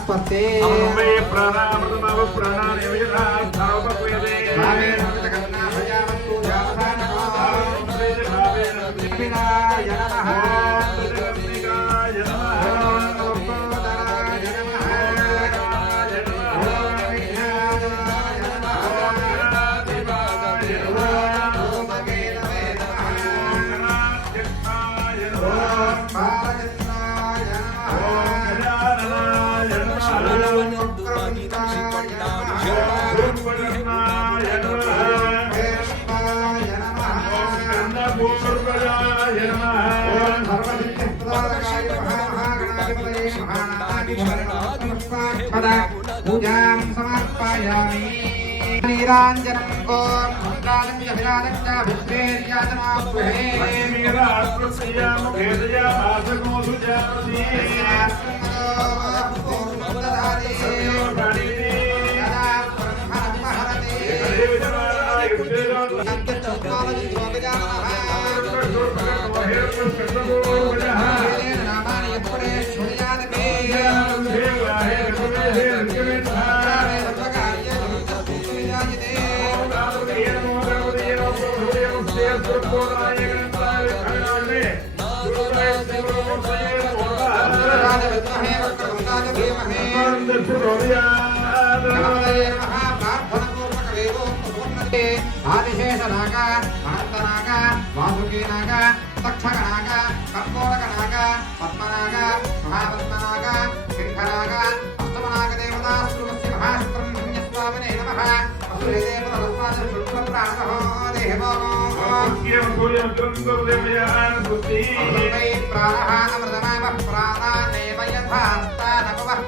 స్వస్తి అమృతమే ప్రాణామృతమావ పూజాం సమర్పయామి నీరాంజనం ఓం మంత్రాలం చ విరాజం చ విశ్వేర్యాజనామృహే ఆదిశేషనాగ అనంతనాగ వాసుకీనాగ తక్షకనాగ కర్కోటకనాగ పద్మనాగ మహాపద్మనాగ శంఖనాగ అష్టమనాగ దేవతా శ్రీమస్య మహాసుబ్రహ్మణ్యస్వామినే నమః అసురే దేవత తస్మాత్ శుక్ల ప్రాణో దేవో అమృతమై ప్రాణః ప్రాణానేవ యథాస్తానపవః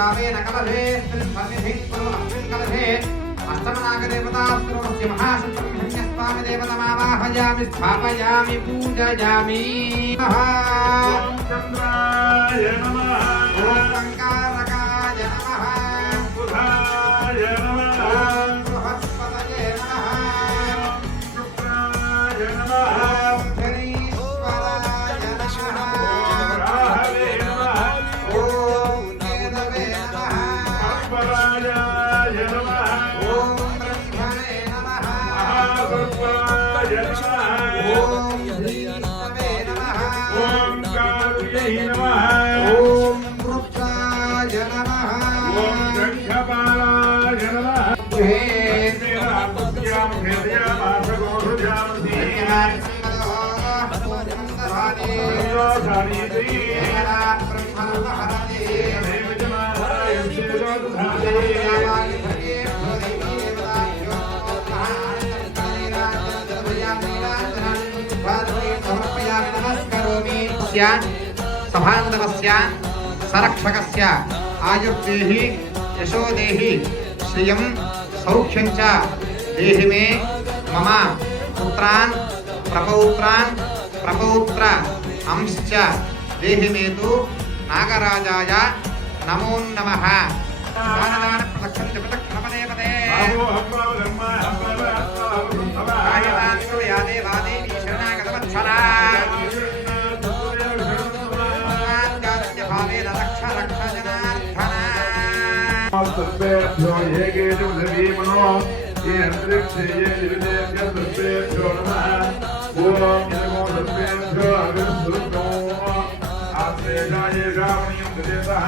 భావేన కలభే కుర్వస్మిన్ కలభే అష్టమనాగదేవతా శ్రీమస్య మహాసుబ్రహ్మణ్య స్వామి దేవతమావాహయామి స్థాపయామి పూజయామి. చంద్రాయ నమః. గంగపాలాయ నమః। హే శ్రీరామస్యాం హృదయామాసగోషుజామసి యోధానీతి దేవజనాయ सभान्तवस्य संरक्षकस्य, आयुर्देहि यशो देहि सौख्य देहि मे मम पुत्रान्, प्रपौत्रान्, प्रपौत्र अंश देहि मे तो नागराजा नमो नमः। దానదాన ప్రదక్షిణ జపదక్షిణ పదే పదే బాహో హంబావ ధర్మ హంబావ హంబావ రాయవాన్ యాదే వాదేవి శరణాగతవత్సలా భావేన రక్ష రక్ష జనార్దన सर्वेभ्यो ये केतु धीमनो ये अन्तरिक्षे ये दिविदेभ्यो सर्वेभ्यो नमः ॐ नमो सर्वेभ्यो अग्रस्वरूपो आश्रेषाय श्रावणीयं प्रदेशः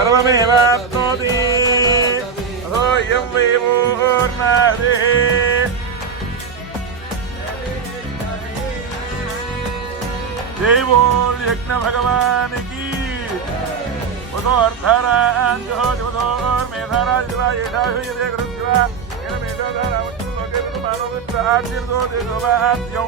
Sarvamevap Mary. जय बोल यज्ञ भगवान की। बुधो अर्थारा अंजो जुधो और मेधारा जुरा येधा हुई देख रुद्रा ये मेधा धारा मुझको के तुम मानो मित्र आज दिल दो दे दो बात यो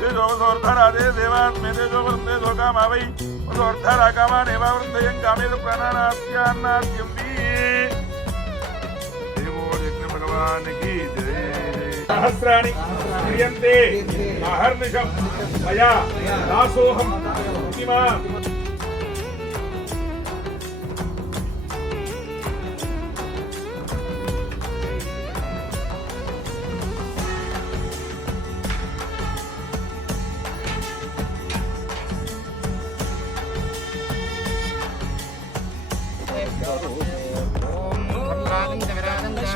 दे दो दो अर्थारा दे देवात में दे दो वृंदे दो काम आवई बुधो अर्थारा कामा नेवा वृंदे यंग कामे दो प्राणानास्यान्नास्यम्बी భగవానికి సహస్రాణి క్రియంతే అహర్నిషం మయా దాసోహం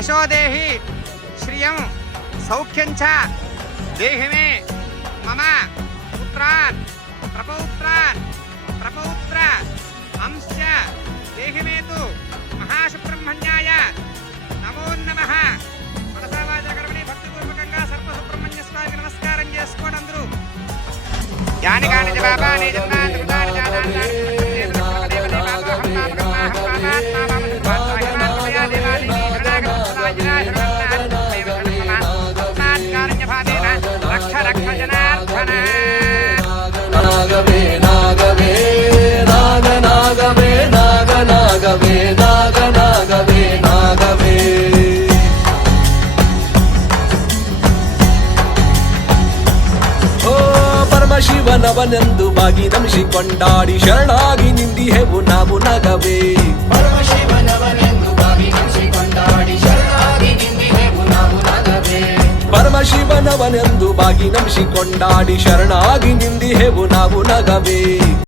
యశోదేహి శ్రియం సౌఖ్యం చ దేహి మే మమ పుత్రాన్ ప్రపౌత్రాన్ ప్రపౌత్ర అంశ దేహి మే తు మహాసుబ్రహ్మణ్యాయ నమో నమః మనసావాచకర్మణి భక్తిపూర్వకంగా సర్వసుబ్రహ్మణ్య స్వామికి నమస్కారం చేసుకోండి అందరూ. యాని కాని బాబా పాపాని జన్మాని ನಾಗವೇ ನಾಗವೇ ನಮಿಸಿಕೊಂಡಾಡಿ ನಾಗವೇ ನಾಗ ನಾಗವೇ ಓ ಶರಣಾಗಿ ನಿಂದಿಹೆವು ನಾವು ನಾಗವೇ. ಪರಮಶಿವನವನೇ ಪರಮಶಿವನವನೆಂದು ಬಾಗಿ ನಮಿಸಿ ಕೊಂಡಾಡಿ ಶರಣಾಗಿ ನಿಂದಿಹೆವು ನಾವು ನಗವೇ.